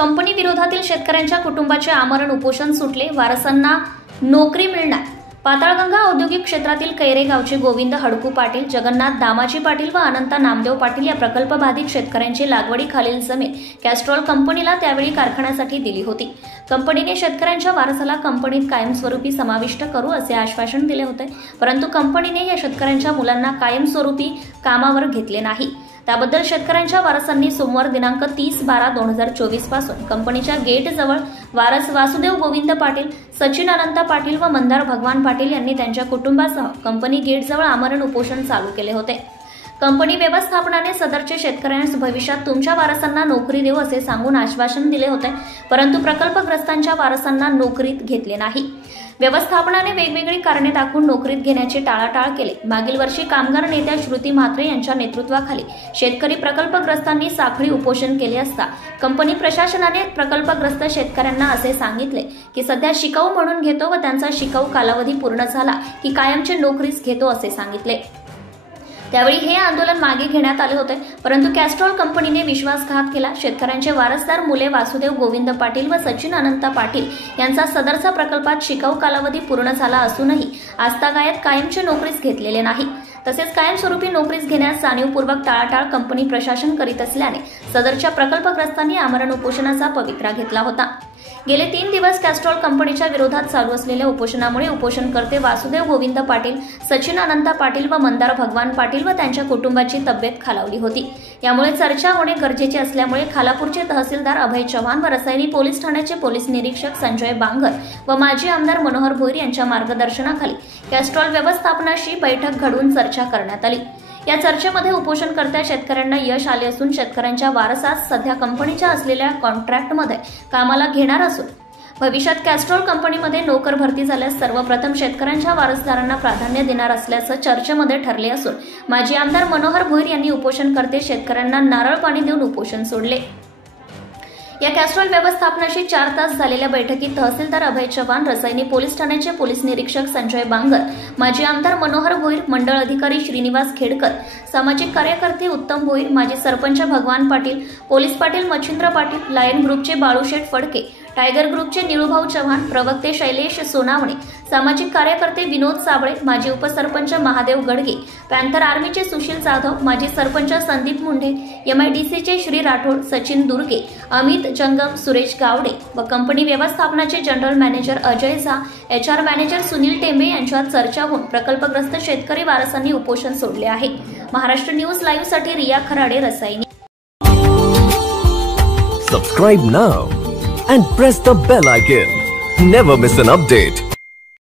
Company विरोधातील शेतकऱ्यांच्या कुटुंबाचे आमरण उपोषण सुटले, वारसांना नोकरी मिळणार। पाताळगंगा औद्योगिक क्षेत्रातील कैरे गावचे गोविंद हडकू पाटील, जगन्नाथ दामाजी पाटील व अनंता नामदेव पाटील या प्रकल्पबाधित शेतकऱ्यांची लागवडीखालील जमीन कॅस्ट्रॉल कंपनीला त्यावेळी कारखान्यासाठी दिली होती। कंपनीने शेतकऱ्यांच्या वारसाला कंपनीत कायमस्वरूपी समाविष्ट करू असे आश्वासन दिले होते, परंतु कंपनीने या शेतकऱ्यांच्या मुलांना कायमस्वरूपी कामावर घेतले नाही। त्याबद्दल शेतकऱ्यांच्या वारसांनी सोमवार दिनांक 30/12/2024 पासून कंपनीच्या गेट जवळ वारस वासुदेव गोविंद पाटील, सचिन अनंता पाटील व मंदार भगवान पाटील यांनी त्यांच्या कुटुंबासह कंपनी गेट जवळ आमरण उपोषण चालू केले होते। कंपनी व्यवस्थापनाने सदरचे शेतकऱ्यांस भविष्यात तुमच्या वारसांना नोकरी देऊ असे सांगून आश्वासन दिले होते, परंतु प्रकल्पग्रस्तांच्या वारसांना नोकरीत घेतले नाही। व्यवस्थापनाने वेगवेगळी कारणे दाखवून नोकरीत घेण्याची टाळाटाळ केली। मागील वर्षी कामगार नेत्या श्रुती म्हात्रे यांच्या नेतृत्वाखाली शेतकरी प्रकल्पग्रस्तांनी साखळी उपोषण केले असता कंपनी प्रशासनाने प्रकल्पग्रस्त शेतकऱ्यांना असे सांगितले की सध्या शिकाऊ म्हणून घेतो व त्यांचा शिकाऊ कालावधी पूर्ण झाला की कायमचे नोकरीस घेतो असे सांगितले। त्यावेळी हे आंदोलन मागे घेण्यात आले होते, परंतु कॅस्ट्रॉल कंपनीने विश्वासघात केला। शेतकऱ्यांचे वारसदार मुले वासुदेव गोविंद पाटील व सचिन अनंता पाटील यांचा सदरचा प्रकल्पात शिकाऊ कालावधी पूर्ण झाला असूनही आजतागायत कायमचे नोकरीस घेतलेले नाही। तसेच कायमस्वरूपी नोकरीस घेण्यास जाणीवपूर्वक टाळाटाळ कंपनी प्रशासन करीत असल्याने सदरच्या प्रकल्पग्रस्तांनी आमरण उपोषणाचा पवित्रा घेतला होता। गेले 3 दिवस कॅस्ट्रॉल कंपनीच्या विरोधात चालू असलेल्या उपोषणामुळे उपोषणकर्ते वासुदेव गोविंद पाटील, सचिन अनंता पाटील व मंदार भगवान पाटील व त्यांच्या कुटुंबाची तब्येत खालावली होती। यामुळे चर्चा होणे गरजेचे असल्यामुळे खालापूरचे तहसीलदार अभय चव्हाण व रसायनी पोलीस ठाण्याचे पोलीस निरीक्षक संजय बांगर व माजी आमदार मनोहर भोईर यांच्या मार्गदर्शनाखाली कॅस्ट्रॉल व्यवस्थापनाशी बैठक घडवून चर्चा करण्यात आली। या चर्चेमध्ये उपोषणकर्त्या शेतकऱ्यांना यश आले असून शेतकऱ्यांच्या वारसास सध्या कंपनीच्या असलेल्या कॉन्ट्रॅक्टमध्ये कामाला घेणार असून भविष्यात कॅस्ट्रॉल कंपनीमध्ये नोकर भरती झाल्यास सर्वप्रथम शेतकऱ्यांच्या वारसदारांना प्राधान्य देणार असल्याचं चर्चेमध्ये ठरले असून माजी आमदार मनोहर भोईर यांनी उपोषणकर्ते शेतकऱ्यांना नारळ पाणी देऊन उपोषण सोडले। या कॅस्ट्रॉल व्यवस्थापनाशी 4 तास झालेल्या बैठकीत तहसीलदार अभय चव्हाण, रसायनी पोलीस ठाण्याचे पोलीस निरीक्षक संजय बांगर, माजी आमदार मनोहर भोईर, मंडळ अधिकारी श्रीनिवास खेडकर, सामाजिक कार्यकर्ते उत्तम भोईर, माजी सरपंच भगवान पाटील, पोलीस पाटील मच्छिंद्र पाटील, लायन ग्रुपचे बाळूशेठ फडके, टायगर ग्रुपचे निळूभाऊ चव्हाण, प्रवक्ते शैलेश सोनावणे, सामाजिक कार्यकर्ते विनोद साबळे, माजी उपसरपंच महादेव गडगे, पॅन्थर आर्मीचे सुशील जाधव, माजी सरपंच संदीप मुंढे, MIDCचे श्री राठोड, सचिन दुर्गे, अमित जंगम, सुरेश गावडे व कंपनी व्यवस्थापनाचे जनरल मॅनेजर अजय झा, HR मॅनेजर सुनील टेंबे यांच्यात चर्चा होऊन प्रकल्पग्रस्त शेतकरी वारसांनी उपोषण सोडले आहे। महाराष्ट्र न्यूज लाईव्ह साठी Riya Kharade, Rasayani. Subscribe now and press the bell icon. Never miss an update.